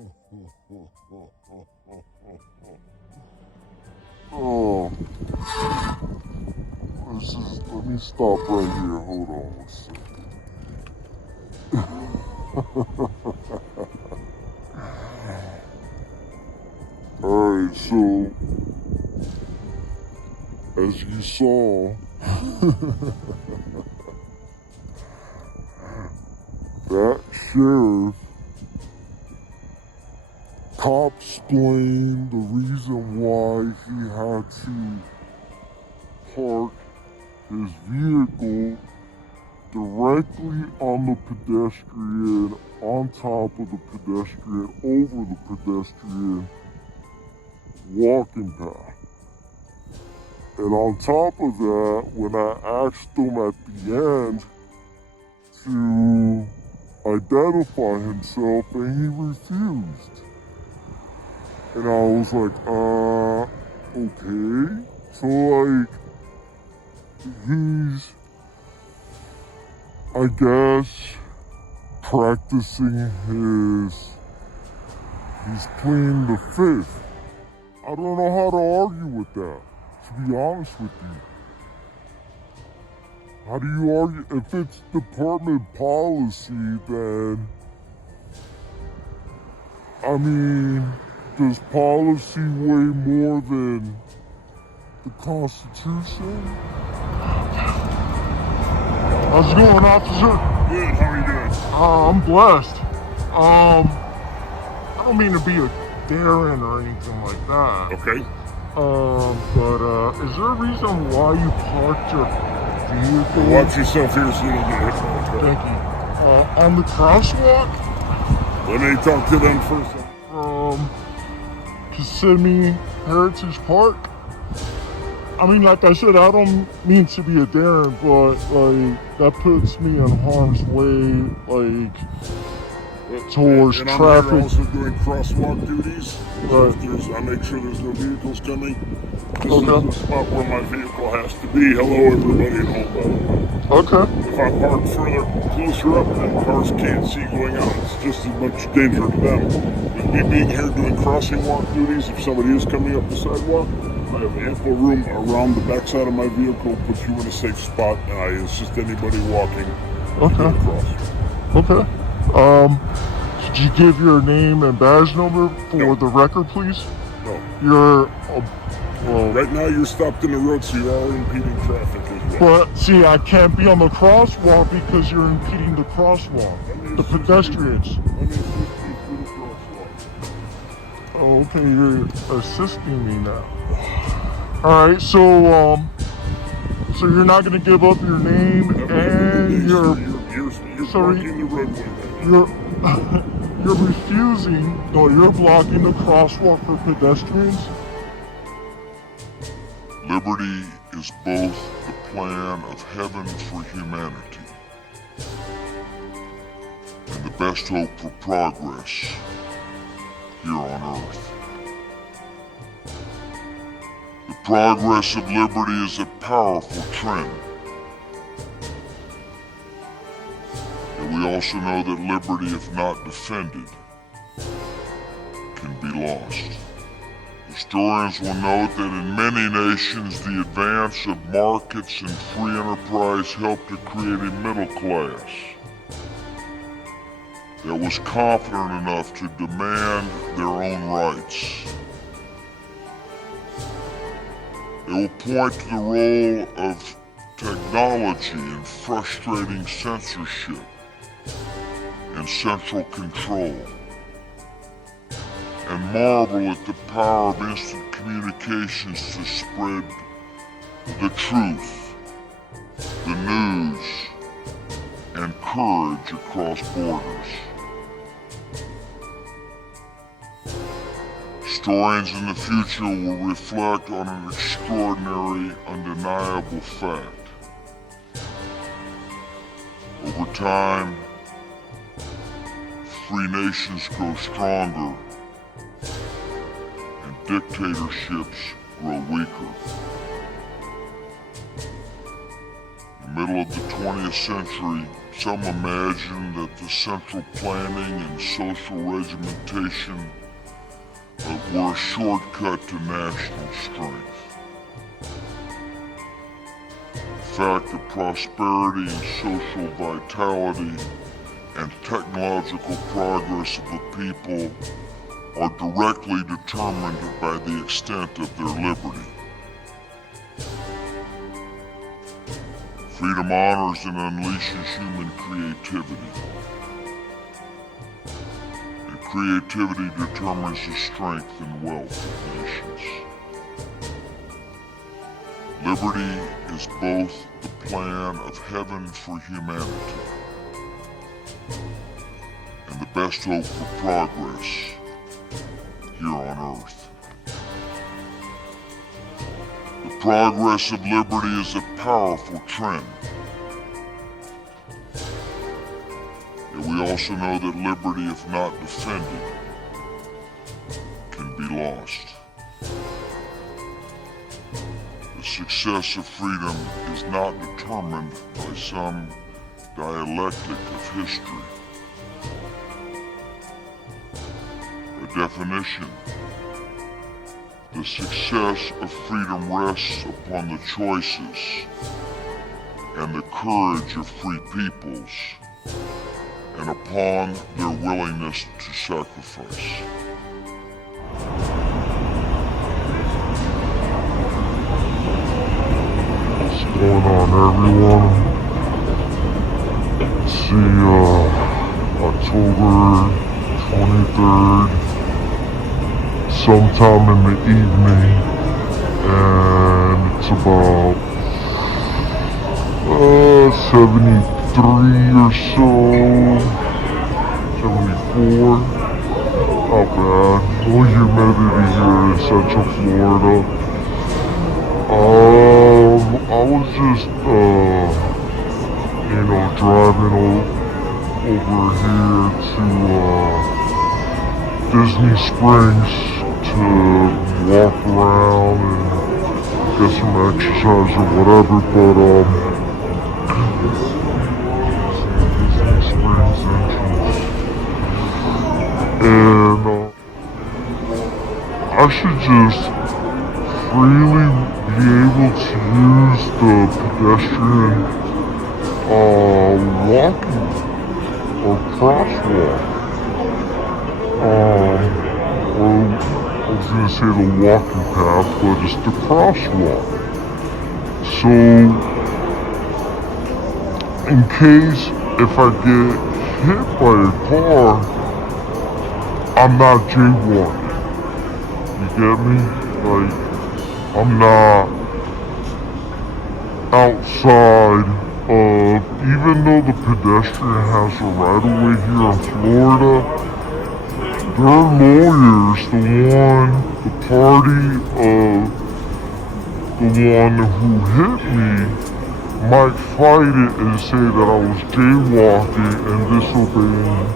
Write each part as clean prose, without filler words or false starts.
Oh, let me stop right here. Hold on one second. Alright, so, as you saw, that sheriff explained the reason why he had to park his vehicle directly on the pedestrian, on top of the pedestrian, over the pedestrian walking path. And on top of that, when I asked him at the end to identify himself, and he refused. And I was like, okay. So like, he's, I guess, practicing he's pleading the fifth. I don't know how to argue with that, to be honest with you. How do you argue? If it's department policy, then, I mean, does policy weigh more than the Constitution? How's it going, officer? Good, how are you doing? I'm blessed. I don't mean to be a Darren or anything like that. Okay. But is there a reason why you parked your vehicle? Watch yourself here so you don't get hit. Thank you. On the crosswalk? Let me talk to them first. Kissimmee Heritage Park. I mean, like I said, I don't mean to be a Darren, but like that puts me in harm's way, like towards and traffic. I'm also doing crosswalk duties. So Right. I make sure there's no vehicles coming. This Okay. is the spot where my vehicle has to be. Hello, everybody at home, by the way. Okay. If I park further, closer up, then cars can't see going out. It's just as much danger to them. With me being here doing crossing walk duties, if somebody is coming up the sidewalk, I have ample room around the backside of my vehicle, put you in a safe spot, and I assist anybody walking across. Okay. Could you give your name and badge number for the record, please? No. You're, well, Right now, you're stopped in the road, so you are impeding traffic as well. but see, I can't be on the crosswalk because you're impeding the crosswalk, the pedestrians. Let me assist you through the crosswalk. Oh, okay, you're assisting me now. All right, so you're not gonna give up your name and You're sorry, blocking the roadway. you're refusing. No, you're blocking the crosswalk for pedestrians. Liberty is both the plan of heaven for humanity and the best hope for progress here on earth. The progress of liberty is a powerful trend. And we also know that liberty, if not defended, can be lost. Historians will note that in many nations, the advance of markets and free enterprise helped to create a middle class that was confident enough to demand their own rights. They will point to the role of technology in frustrating censorship and central control, and marvel at the power of instant communications to spread the truth, the news, and courage across borders. Historians in the future will reflect on an extraordinary, undeniable fact. Over time, free nations grow stronger and dictatorships grow weaker. In the middle of the 20th century, Some imagine that the central planning and social regimentation were a shortcut to national strength. The fact that prosperity and social vitality and technological progress of the people are directly determined by the extent of their liberty. Freedom honors and unleashes human creativity. And creativity determines the strength and wealth of nations. Liberty is both the plan of heaven for humanity and the best hope for progress here on earth. The progress of liberty is a powerful trend. Yet we also know that liberty, if not defended, can be lost. The success of freedom is not determined by some dialectic of history. By definition, the success of freedom rests upon the choices and the courage of free peoples and upon their willingness to sacrifice. What's going on, everyone? See, October 23rd, sometime in the evening, and it's about 73 or so, 74, not bad. No humidity here in Central Florida. I was just, driving over here to Disney Springs to walk around and get some exercise or whatever, but Disney Springs entrance, and I should just freely be able to use the pedestrian walking or crosswalk, or I was gonna say the walking path, but it's the crosswalk. So, in case if I get hit by a car, I'm not jaywalking. You get me? Like, I'm not outside of, even though the pedestrian has a right-of-way here in Florida, their lawyers, the party of the one who hit me, might fight it and say that I was jaywalking and disobeying,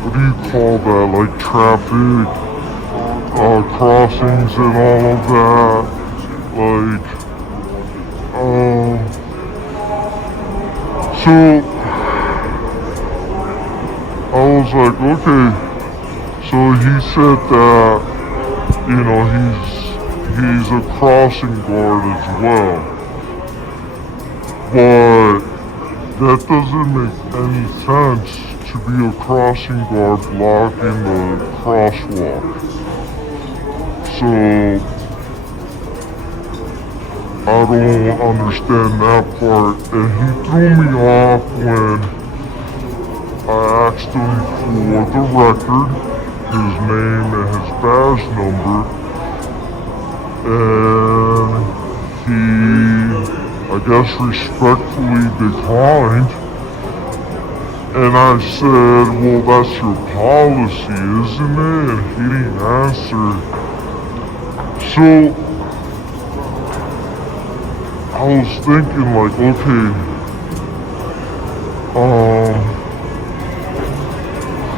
what do you call that, like traffic, crossings and all of that, like, so, I was like, okay, so he said that, he's a crossing guard as well, but that doesn't make any sense to be a crossing guard blocking the crosswalk. So, I don't understand that part, and he threw me off when I asked him for the record, his name and his badge number, and he, I guess, respectfully declined. And I said, well, that's your policy, isn't it? And he didn't answer. So, I was thinking, like, okay,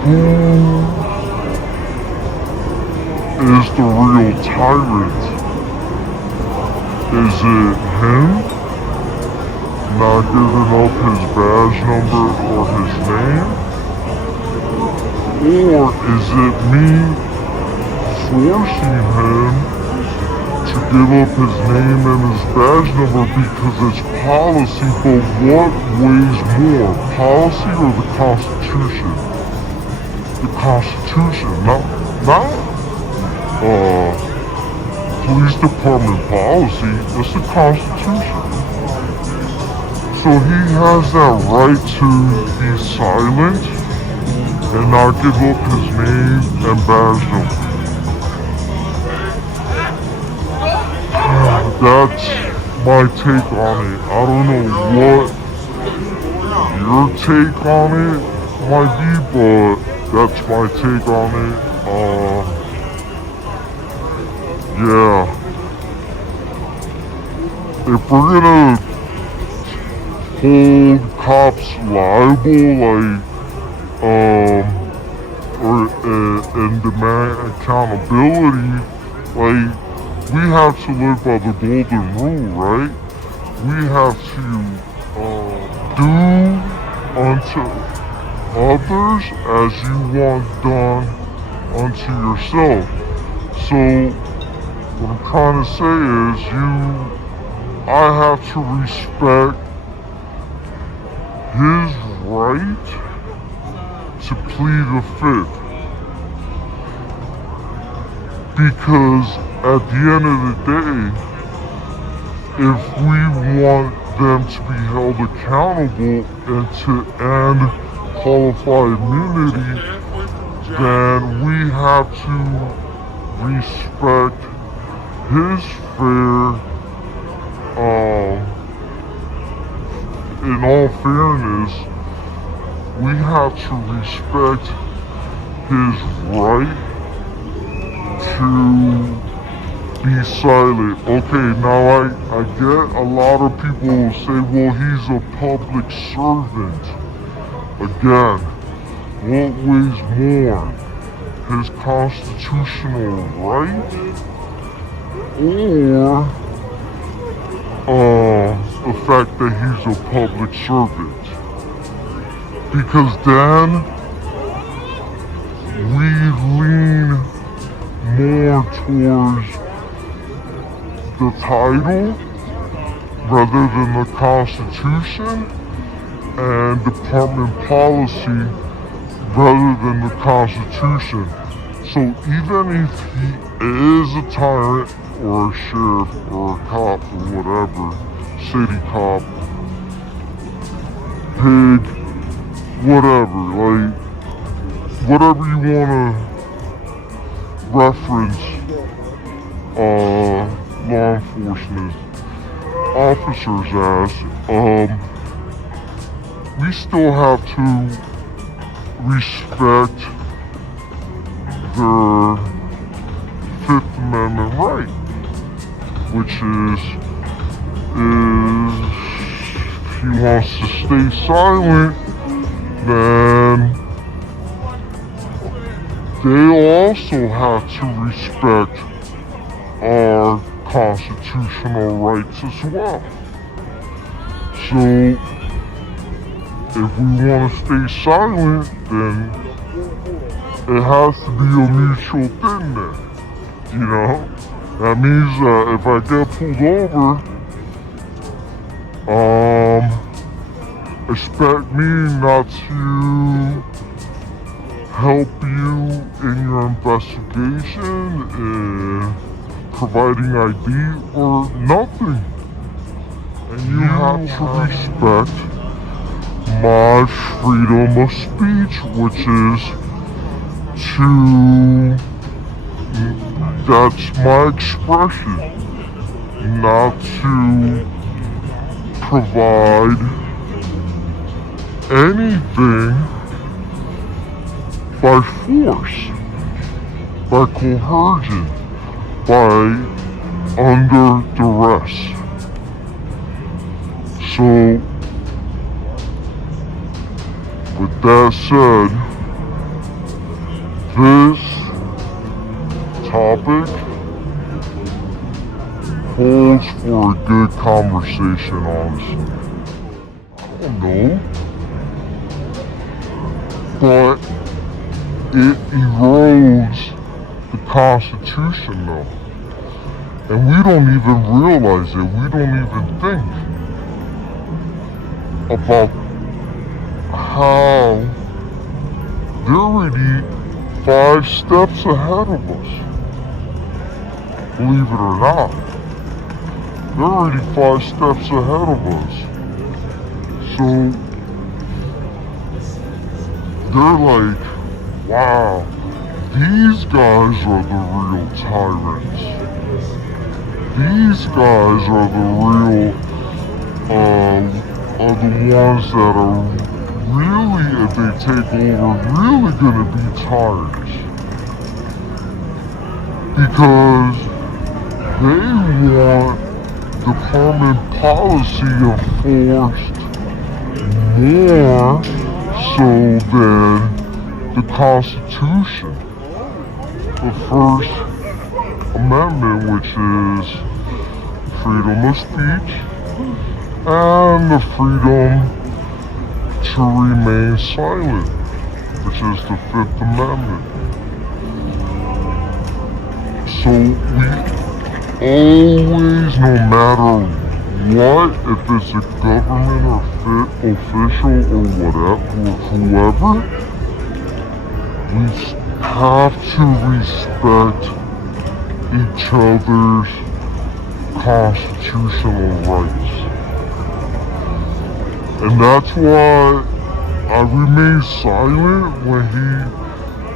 who is the real tyrant? Is it him not giving up his badge number or his name? Or is it me forcing him to give up his name and his badge number because it's policy? But what weighs more, policy or the Constitution? The Constitution, not police department policy. It's the Constitution. So he has that right to be silent and not give up his name and badge number. That's my take on it. I don't know what your take on it might be, but that's my take on it. Yeah. If we're gonna hold cops liable, and demand accountability, we have to live by the golden rule, right? We have to do unto others as you want done unto yourself. So what I'm trying to say is I have to respect his right to plead the fifth. Because at the end of the day, if we want them to be held accountable and to end qualified immunity, then we have to respect his in all fairness, we have to respect his right to be silent. Okay, now I get a lot of people will say, well, he's a public servant. Again, what weighs more? His constitutional right or the fact that he's a public servant? Because then we lean more towards the title rather than the Constitution, and department policy rather than the Constitution. So even if he is a tyrant or a sheriff or a cop or whatever, city cop, pig, whatever you want to reference law enforcement officers as, we still have to respect their Fifth Amendment right, which is if he wants to stay silent, then they also have to respect our constitutional rights as well. So if we want to stay silent, then it has to be a mutual thing then, you know? That means that if I get pulled over, expect me not to help you in your investigation and providing ID or nothing. And you have to respect my freedom of speech, which is that's my expression, not to provide anything by force, by coercion, by under duress. So, with that said, this top topic holds for a good conversation, honestly. I don't know. But it erodes the Constitution, though. And we don't even realize it. We don't even think about how they're already 5 steps ahead of us. Believe it or not. They're already 5 steps ahead of us. So they're like, wow, these guys are the real tyrants. These guys are the real, are the ones that are really, if they take over, really gonna be tyrants. Because they want department policy enforced more so than the Constitution. The First Amendment, which is freedom of speech and the freedom to remain silent, which is the Fifth Amendment. So we always, no matter what, if it's a government or official or whatever, or whoever, we have to respect each other's constitutional rights. And that's why I remained silent when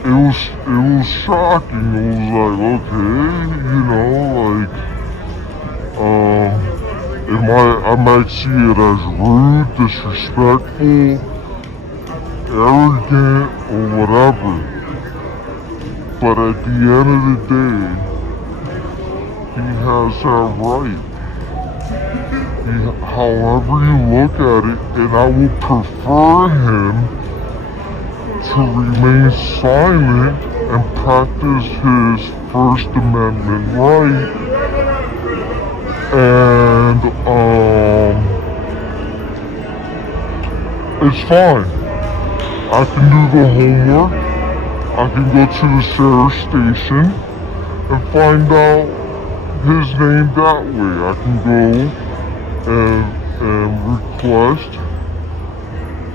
it was shocking. It was like, okay, you know, like, I might see it as rude, disrespectful, arrogant, or whatever. But at the end of the day, he has that right. However you look at it, and I would prefer him to remain silent and practice his First Amendment right. And it's fine. I can do the homework. I can go to the sheriff's station and find out his name that way. I can go and request,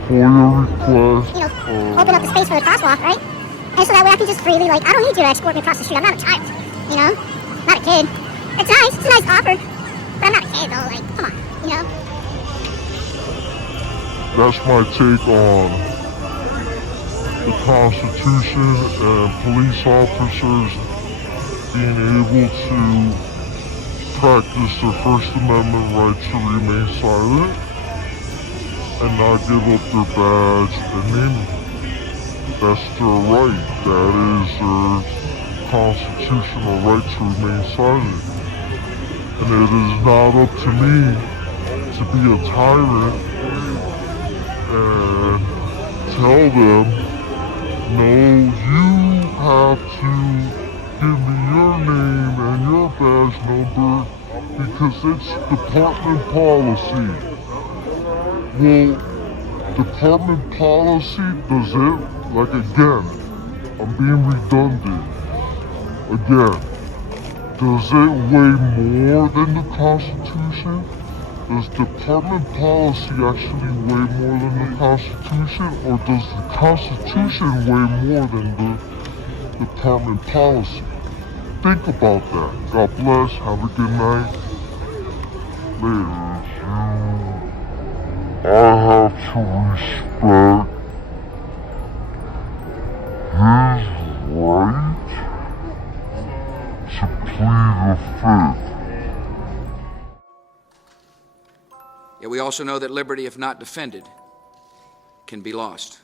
FOIA request. Open up the space for the crosswalk, right? And so that way I can just freely, like, I don't need you to escort me across the street. I'm not a child, you know? Not a kid. It's nice. It's a nice offer. But I'm not a kid, though. Like, come on, you know? That's my take on the Constitution and police officers being able to practice their First Amendment right to remain silent and not give up their badge and name. That's their right. That is their constitutional right to remain silent. And it is not up to me to be a tyrant and tell them, no, you have to give me your name and your badge number because it's department policy. Well, department policy does it, like, again, I'm being redundant. Again, does it weigh more than the Constitution? Does department policy actually weigh more than the Constitution, or does the Constitution weigh more than the department policy? Think about that. God bless. Have a good night. Later. I have to respect his right to plead the Fifth. Yet we also know that liberty, if not defended, can be lost.